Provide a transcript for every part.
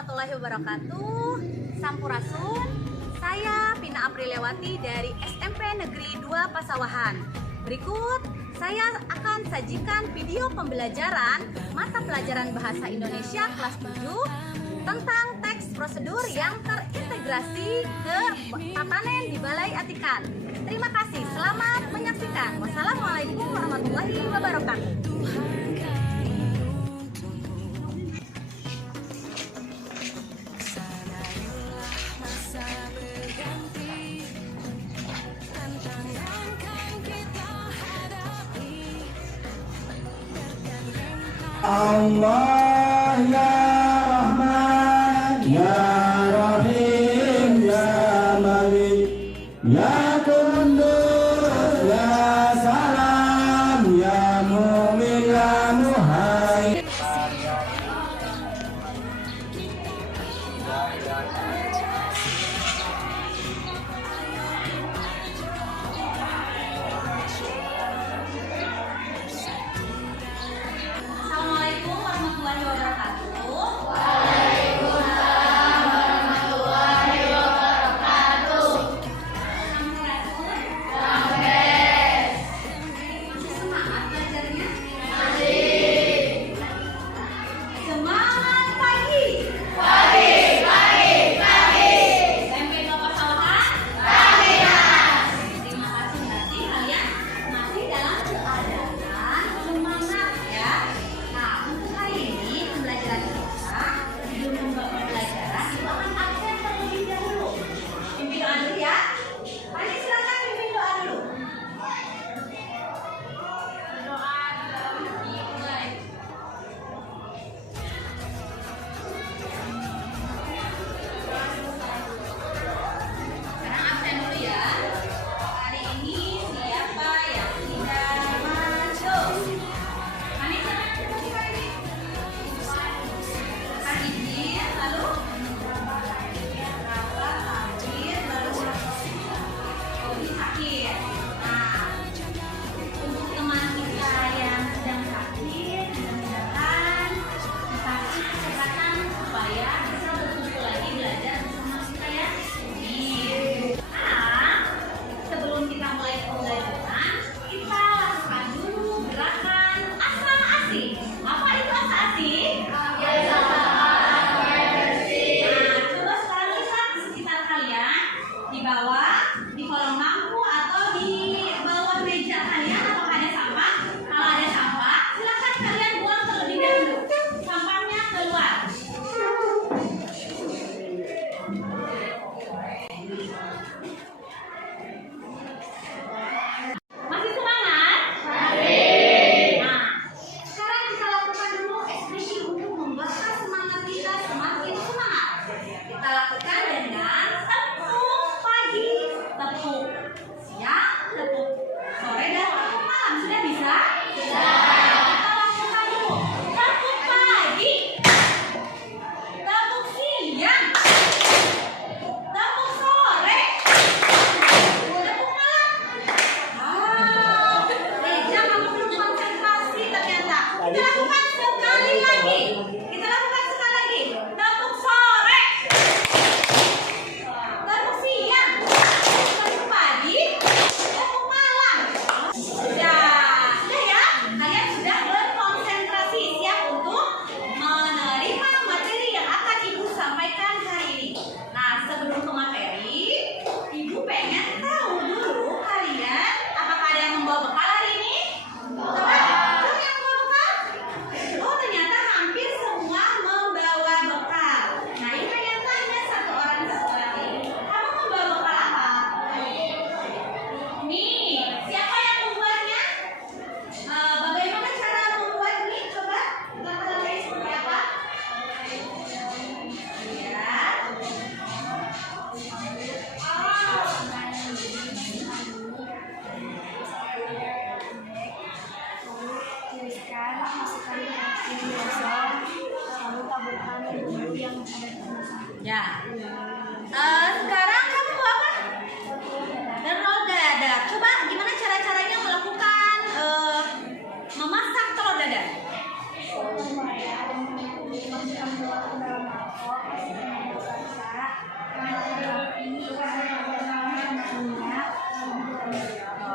warahmatullahi wabarakatuh. Sampurasun. Saya Pina Apriliawati dari SMP Negeri 2 Pasawahan. Berikut saya akan sajikan video pembelajaran mata pelajaran Bahasa Indonesia kelas 7 tentang teks prosedur yang terintegrasi ke tatanen di Balai Atikan. Terima kasih, selamat menyaksikan. Wassalamualaikum warahmatullahi wabarakatuh. Allah ya Rahman ya Rahim ya Malik ya Kudus ya Salam ya Mu'min ya Muhaimin. Assalamualaikum warahmatullahi wabarakatuh.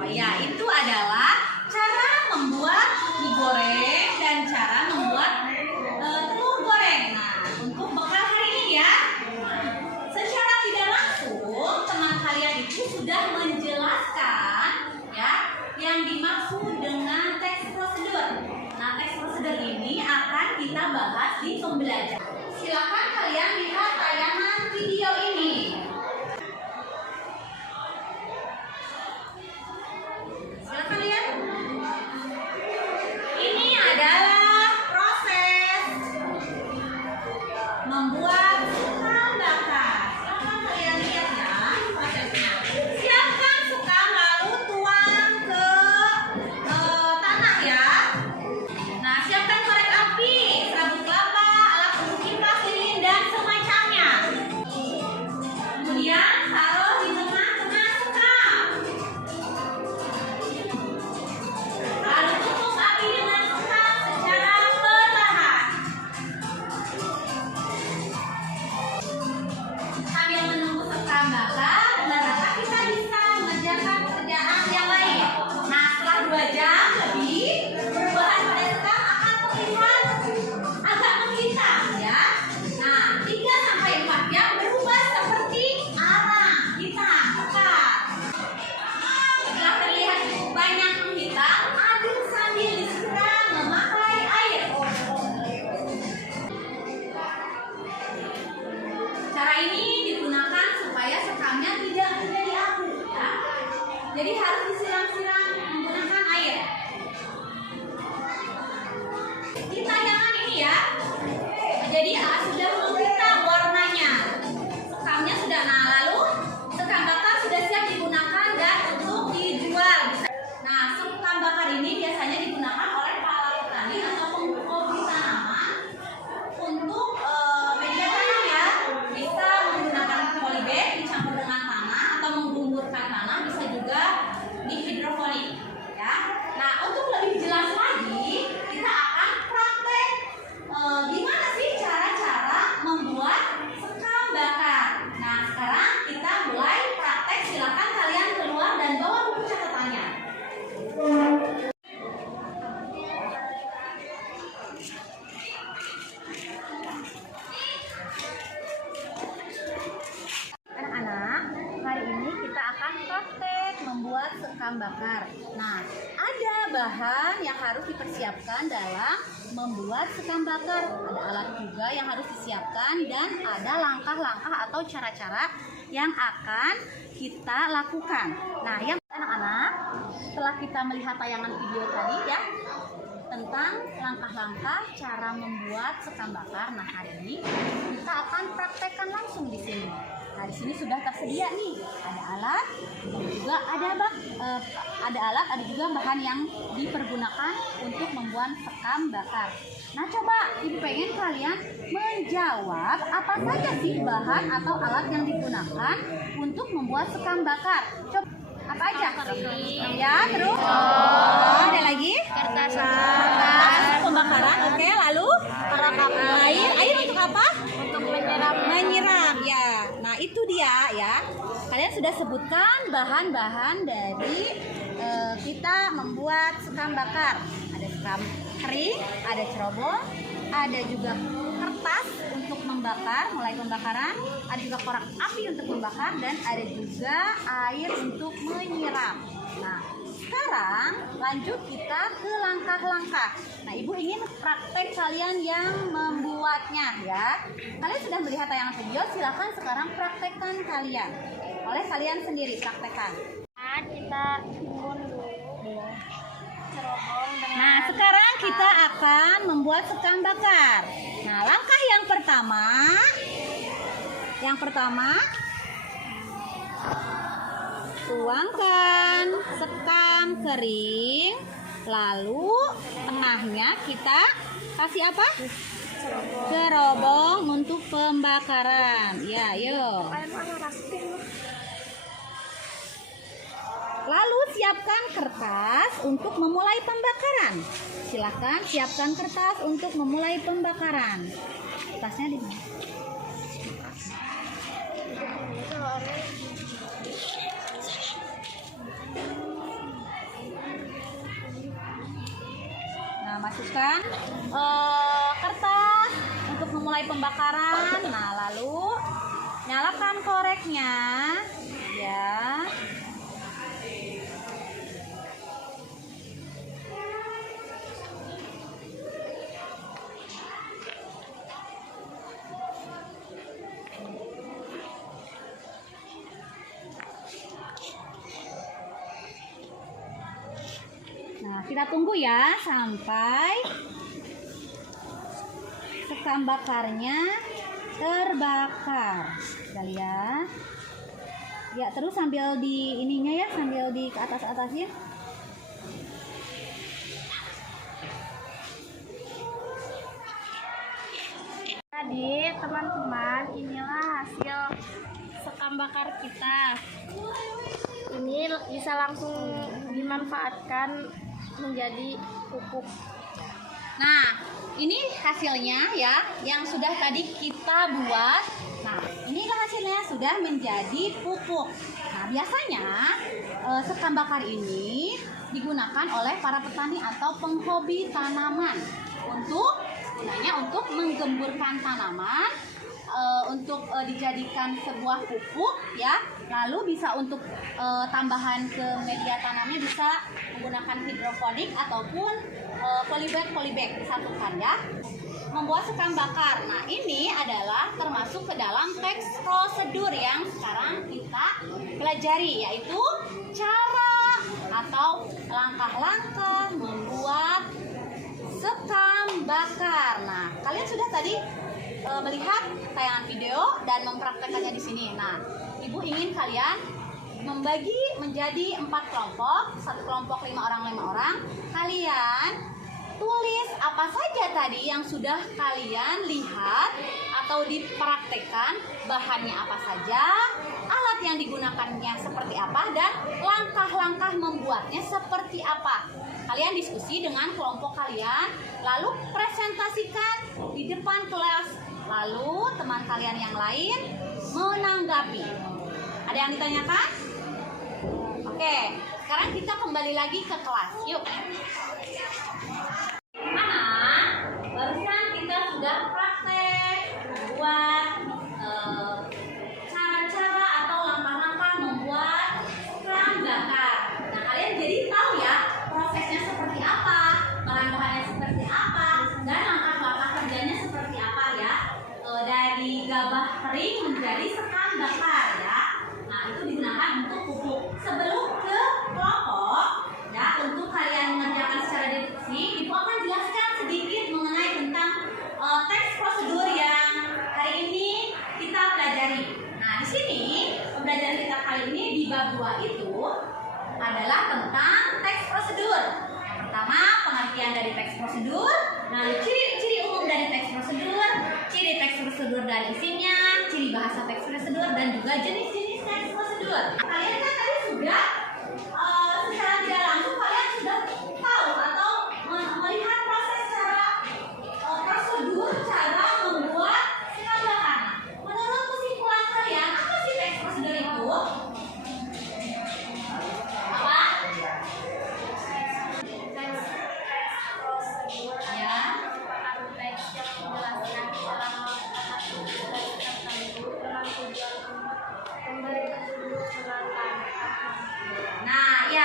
Ya, itu adalah cara membuat mie goreng dan cara membuat telur goreng. Nah, untuk bekal hari ini ya, secara tidak langsung teman kalian itu sudah menjelaskan ya yang dimaksud dengan teks prosedur. Nah, teks prosedur ini akan kita bahas di pembelajaran. Silakan kalian lihat tayangan video ini. Silakan lihat. Ini adalah proses membuat sekam bakar. Silakan kalian lihat ya prosesnya. Siapkan sekam lalu tuang ke tanah ya. Nah, siapkan korek api, sabut kelapa, alat untuk kipas, lilin dan semacamnya. Kemudian taruh di tengah-tengah sekam. Lalu tutup api dengan sekam secara perlahan. Sambil menunggu sekam bakar, berharap kita bisa mengerjakan pekerjaan yang lain. Nah, setelah 2 jam lebih, perubahan pada sekam akan terlihat agak menghitam ya. Nah, 3-4 jam berubah seperti arang hitam pekat. Setelah terlihat cukup banyak menghitam, aduk sambil disiram memakai air. Cara ini digunakan supaya sekamnya tidak menjadi abu ya. Jadi harus disiram-siram menggunakan air. Di tayangan ini ya, jadi sudah menghitam warnanya. Sekamnya sudah, nah lalu sekam bakar sudah siap digunakan dan untuk dijual. Nah, sekam bakar ini biasanya digunakan oleh para petani atau penghobi tanaman untuk media tanam ya. Bisa menggunakan polybag dicampur dengan tanah atau menggumburkan tanah, bisa juga di hidroponik ya. Nah, untuk lebih jelas lagi, kita akan praktek gimana sih cara-cara membuat sekam bakar. Nah, sekarang kita mulai praktek. Silakan kalian keluar dan bawa buku catatannya. Anak-anak, hari ini kita akan praktek membuat sekam bakar. Nah, ada bahan yang harus dipersiapkan dalam membuat sekam bakar. Ada alat juga yang harus disiapkan dan ada langkah-langkah atau cara-cara yang akan kita lakukan. Nah, yang anak-anak, setelah kita melihat tayangan video tadi ya tentang langkah-langkah cara membuat sekam bakar. Nah, hari ini kita akan praktekkan langsung di sini. Nah, di sini sudah tersedia nih, ada alat, dan juga ada alat, ada juga bahan yang dipergunakan untuk membuat sekam bakar. Nah, coba Ibu pengen kalian menjawab apa saja sih bahan atau alat yang digunakan untuk membuat sekam bakar. Coba apa aja? Ya, terus ada lagi? Kertas pembakaran. Oke, lalu air untuk apa? Untuk menyiram ya. Nah, itu dia ya. Kalian sudah sebutkan bahan-bahan dari kita membuat sekam bakar. Ada sekam kering, ada cerobong, ada juga kertas untuk membakar, mulai pembakaran, ada juga korek api untuk membakar, dan ada juga air untuk menyiram. Nah, sekarang lanjut kita ke langkah-langkah. Nah, Ibu ingin praktek kalian yang membuatnya ya. Kalian sudah melihat tayangan video, silahkan sekarang praktekkan kalian. Oleh kalian sendiri praktekkan. Kita timbun dulu cerobong dengan Nah, sekarang kita akan membuat sekam bakar. Nah, langkah yang pertama, tuangkan sekam kering, lalu tengahnya kita kasih apa? Cerobong untuk pembakaran. Ya, yuk. Lalu siapkan kertas untuk memulai pembakaran. Silakan siapkan kertas untuk memulai pembakaran. Kertasnya di mana? masukkan kertas untuk memulai pembakaran. Nah, lalu nyalakan koreknya, ya. Nah, kita tunggu ya sampai sekam bakarnya terbakar. Kita lihat. Ya, terus sambil di ininya ya, sambil di ke atas-atasnya. Tadi teman-teman, inilah hasil sekam bakar kita. Ini bisa langsung dimanfaatkan menjadi pupuk. Nah, ini hasilnya ya, yang sudah tadi kita buat. Nah, inilah hasilnya sudah menjadi pupuk. Nah, biasanya sekam bakar ini digunakan oleh para petani atau penghobi tanaman gunanya untuk menggemburkan tanaman, untuk dijadikan sebuah pupuk ya. Lalu bisa untuk tambahan ke media tanamnya, bisa menggunakan hidroponik ataupun polybag disatukan ya. Membuat sekam bakar. Nah, ini adalah termasuk ke dalam teks prosedur yang sekarang kita pelajari, yaitu cara atau langkah-langkah membuat sekam bakar. Nah, kalian sudah tadi melihat tayangan video dan mempraktekannya di sini. Nah, Ibu ingin kalian membagi menjadi 4 kelompok, satu kelompok 5 orang. Kalian tulis apa saja tadi yang sudah kalian lihat atau dipraktekkan, bahannya apa saja, alat yang digunakannya seperti apa, dan langkah-langkah membuatnya seperti apa. Kalian diskusi dengan kelompok kalian, lalu presentasikan di depan kelas. Lalu teman kalian yang lain menanggapi. Ada yang ditanyakan? Oke, sekarang kita kembali lagi ke kelas. Yuk. Barusan kita sudah praktek membuat cara-cara atau langkah-langkah membuat sekam bakar. Nah, kalian jadi tahu ya prosesnya seperti apa, bahan-bahannya seperti apa, dan langkah-langkah kerjanya seperti apa ya. Dari gabah kering menjadi sekam bakar ya. Nah, itu digunakan untuk pupuk. Sebelum ke kelompok ya, untuk kalian mengerjakan secara deduksi, Ibu akan jelaskan sedikit mengenai tentang teks prosedur yang hari ini kita pelajari. Nah, di sini pembelajaran kita kali ini di bab 2 itu adalah tentang teks prosedur. Yang pertama, pengertian dari teks prosedur, lalu ciri-ciri umum dari teks prosedur, ciri teks prosedur dan isinya, ciri bahasa teks prosedur, dan juga jenis-jenis teks prosedur. Kalian kan tadi sudah secara tidak langsung kalian sudah tahu atau melihat proses cara prosedur cara membuat sekam bakar. Menurut kesimpulan kalian, apa sih teks prosedur itu? Apa? Ya. Teks yang menjelaskan cara melakukan tugas tertentu dengan tujuan untuk memberi petunjuk dengan Nah, ya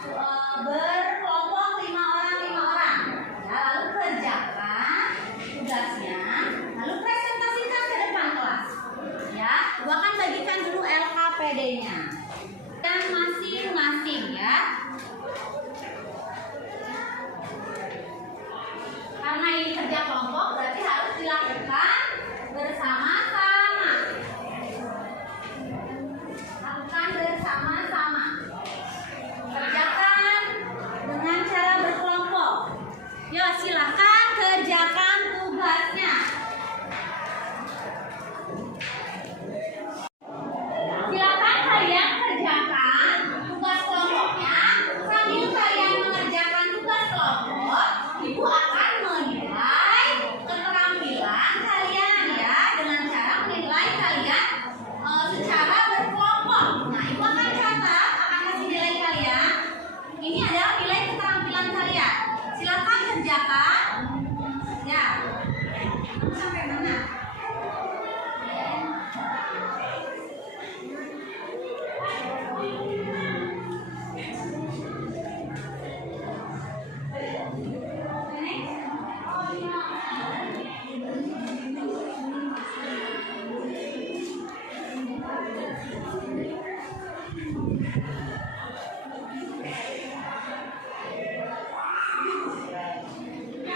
berkelompok 5 orang. Ya, lalu kerjakan tugasnya, lalu presentasikan ke depan kelas. Ya, gua akan bagikan dulu LKPD-nya. Dan masing-masing ya. Karena ini kerja kelompok berarti harus dilakukan bersama-sama. Lakukan bersama-sama. Kerjakan dengan cara berkelompok. Yo, silakan kerjakan tugasnya. Silakan kalian kerjakan tugas kelompoknya. Sambil kalian mengerjakan tugas kelompok, Ibu akan menilai keterampilan kalian ya, dengan cara menilai kalian secara berkelompok. Nah, Ibu akan catat, akan kasih nilai kalian. Ini adalah nilai keterampilan kalian. Silakan kerjakan. Ya. Sampai mana?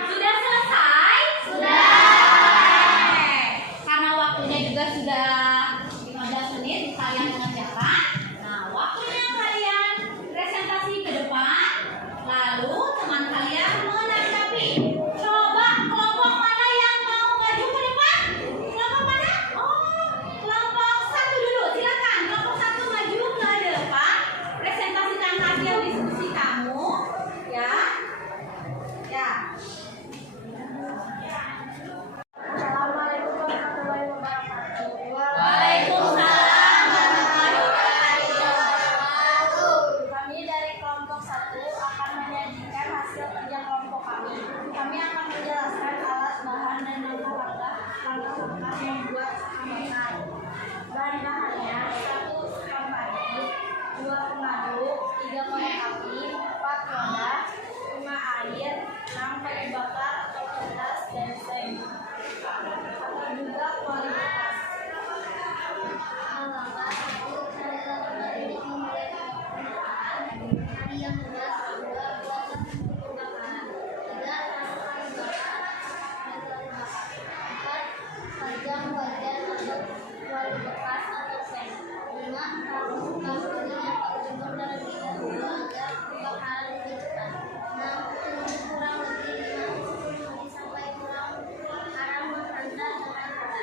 Sudah selesai? Sudah. Karena waktunya juga sudah 15 menit kalian mengerjakan. Nah, waktunya kalian presentasi ke depan. Lalu teman kalian menanggapi. Coba kelompok mana yang mau maju ke depan? Kelompok mana? Oh, kelompok 1 dulu. Silakan kelompok 1 maju ke depan. Presentasikan hasil diskusi kamu. Ya. Ya. Assalamualaikum warahmatullahi wabarakatuh. Waalaikumsalam warahmatullahi wabarakatuh. Kami dari kelompok 1 akan menyajikan hasil kerja kelompok kami. Kami akan menjelaskan alat, bahan, dan langkah-langkah membuat sekambakan. Bahan-bahannya 1 sekam padi, 2 pemadu, 3 korek api, 4 roda, 5 air, 6 kayu bakar atau kertas, dan seng. Juga kualitas. Langkah 1, cara dilakukan untuk memulai pembakaran. Hari yang mudah, 2, buatlah pembakaran. 3, masukkan bakar, metode bakar. 4, pajang wajan atau kuali bekas atau seng. 5, taruh kampanye atau jemur dalam bidang 2 agar pembakaran lebih cepat. 6, tunggu kurang lebih 5-10 menit sampai kurang arang merendah dengan rata.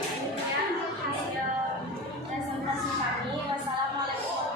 Demikian hasil presentasi kami. Wassalamualaikum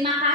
Terima kasih.